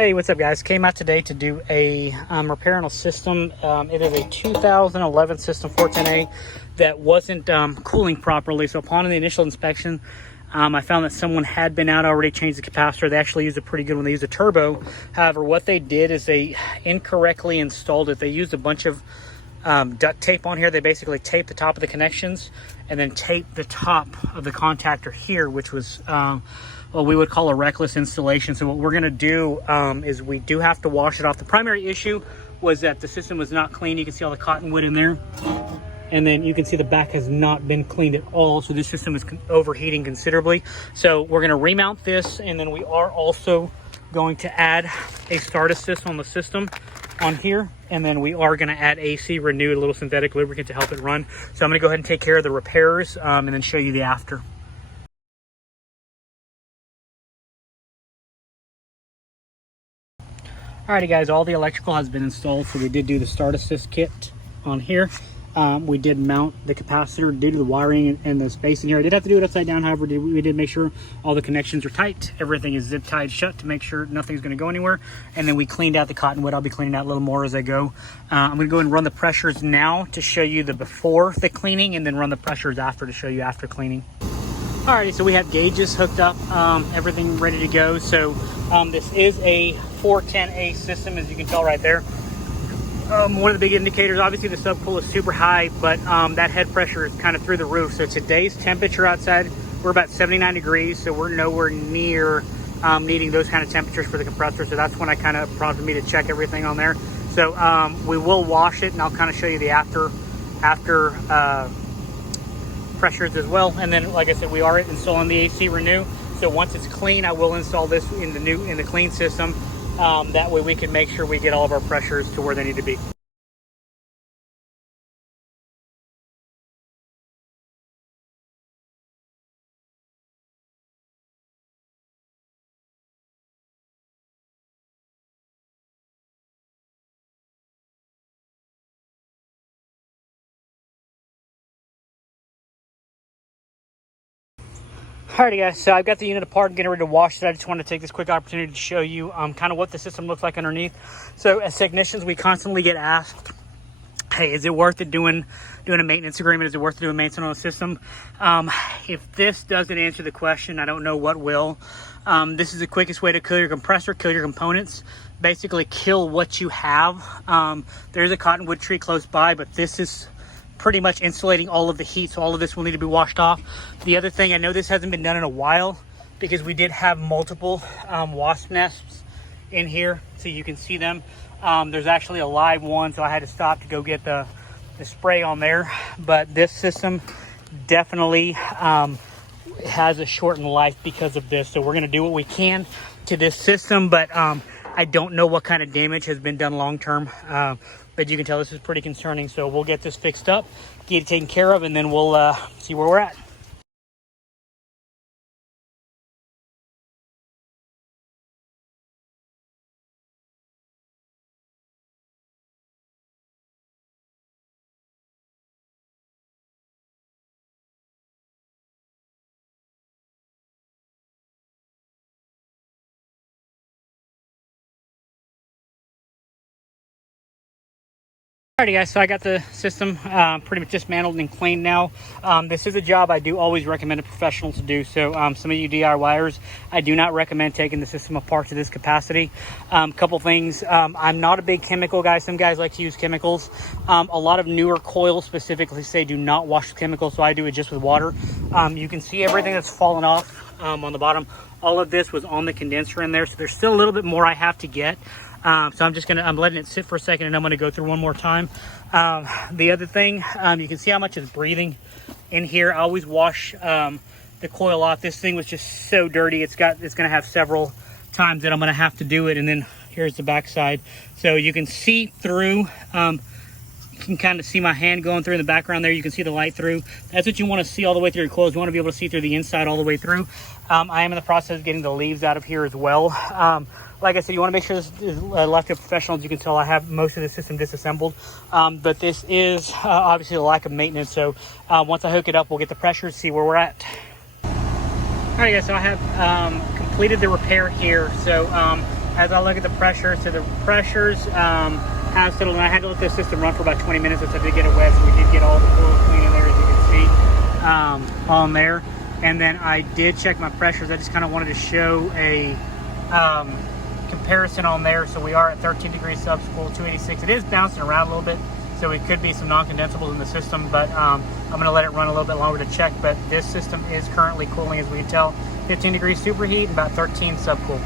Hey, what's up guys? Came out today to do a repair on a system. It is a 2011 system 410A that wasn't cooling properly. So upon the initial inspection, I found that someone had been out already, changed the capacitor. They actually used a pretty good one. They used a turbo. However, what they did is they incorrectly installed it. They used a bunch of duct tape on here. They basically taped the top of the connections and then taped the top of the contactor here, which was what we would call a reckless installation. So what we're going to do is we do have to wash it off. The primary issue was that the system was not clean. You can see all the cottonwood in there, and then you can see the back has not been cleaned at all. So this system is overheating considerably. So we're going to remount this, and then we are also going to add a start assist on the system on here, and then we are going to add AC Renewed, a little synthetic lubricant to help it run. So I'm going to go ahead and take care of the repairs and then show you the after. Alrighty guys, all the electrical has been installed. So we did do the start assist kit on here. We did mount the capacitor due to the wiring and the space in here. I did have to do it upside down. However, we did make sure all the connections are tight. Everything is zip tied shut to make sure nothing's going to go anywhere. And then we cleaned out the cottonwood. I'll be cleaning out a little more as I go. I'm going to go ahead and run the pressures now to show you the before the cleaning, and then run the pressures after to show you after cleaning. Alrighty, so we have gauges hooked up, everything ready to go. So this is a 410A system, as you can tell right there. One of the big indicators, obviously the subcool is super high, but that head pressure is kind of through the roof. So today's temperature outside, we're about 79 degrees, so we're nowhere near needing those kind of temperatures for the compressor. So that's when I kind of prompted me to check everything on there. So we will wash it, and I'll kind of show you the after pressures as well. And then, like I said, we are installing the AC Renew. So once it's clean, I will install this in the clean system. That way we can make sure we get all of our pressures to where they need to be. Alrighty guys, so I've got the unit apart and getting ready to wash it. I just want to take this quick opportunity to show you kind of what the system looks like underneath. So as technicians, we constantly get asked, hey, is it worth it doing a maintenance agreement? Is it worth doing maintenance on a system? If this doesn't answer the question, I don't know what will. This is the quickest way to kill your compressor, kill your components, basically kill what you have. There's a cottonwood tree close by, but this is pretty much insulating all of the heat, so all of this will need to be washed off. The other thing, I know this hasn't been done in a while because we did have multiple wasp nests in here, so you can see them. There's actually a live one, so I had to stop to go get the spray on there. But this system definitely has a shortened life because of this, so we're going to do what we can to this system, but I don't know what kind of damage has been done long term. But you can tell this is pretty concerning, so we'll get this fixed up, get it taken care of, and then we'll see where we're at. Alrighty guys, so I got the system pretty much dismantled and cleaned now. This is a job I do always recommend a professional to do. So some of you DIYers, I do not recommend taking the system apart to this capacity. Couple things, I'm not a big chemical guy. Some guys like to use chemicals. A lot of newer coils specifically say do not wash with chemicals, so I do it just with water. You can see everything that's fallen off on the bottom. All of this was on the condenser in there, so there's still a little bit more I have to get. So I'm letting it sit for a second, and I'm going to go through one more time. The other thing, you can see how much is breathing in here. I always wash the coil off. This thing was just so dirty. It's going to have several times that I'm going to have to do it. And then here's the back side. So you can see through, you can kind of see my hand going through in the background there. You can see the light through. That's what you want to see all the way through your coils. You want to be able to see through the inside all the way through. I am in the process of getting the leaves out of here as well. Like I said, you want to make sure this is left to professionals. You can tell I have most of the system disassembled, but this is obviously a lack of maintenance. So once I hook it up, we'll get the pressure, see where we're at. All right, guys, so I have completed the repair here. So as I look at the pressure, so the pressures have settled, and I had to let this system run for about 20 minutes, so I did get it wet, so we did get all the oil clean in there, as you can see, on there. And then I did check my pressures. I just kind of wanted to show a comparison on there. So we are at 13 degrees subspool, 286. It is bouncing around a little bit, so it could be some non-condensables in the system, but I'm going to let it run a little bit longer to check. But this system is currently cooling, as we can tell, 15 degrees superheat and about 13 subcool.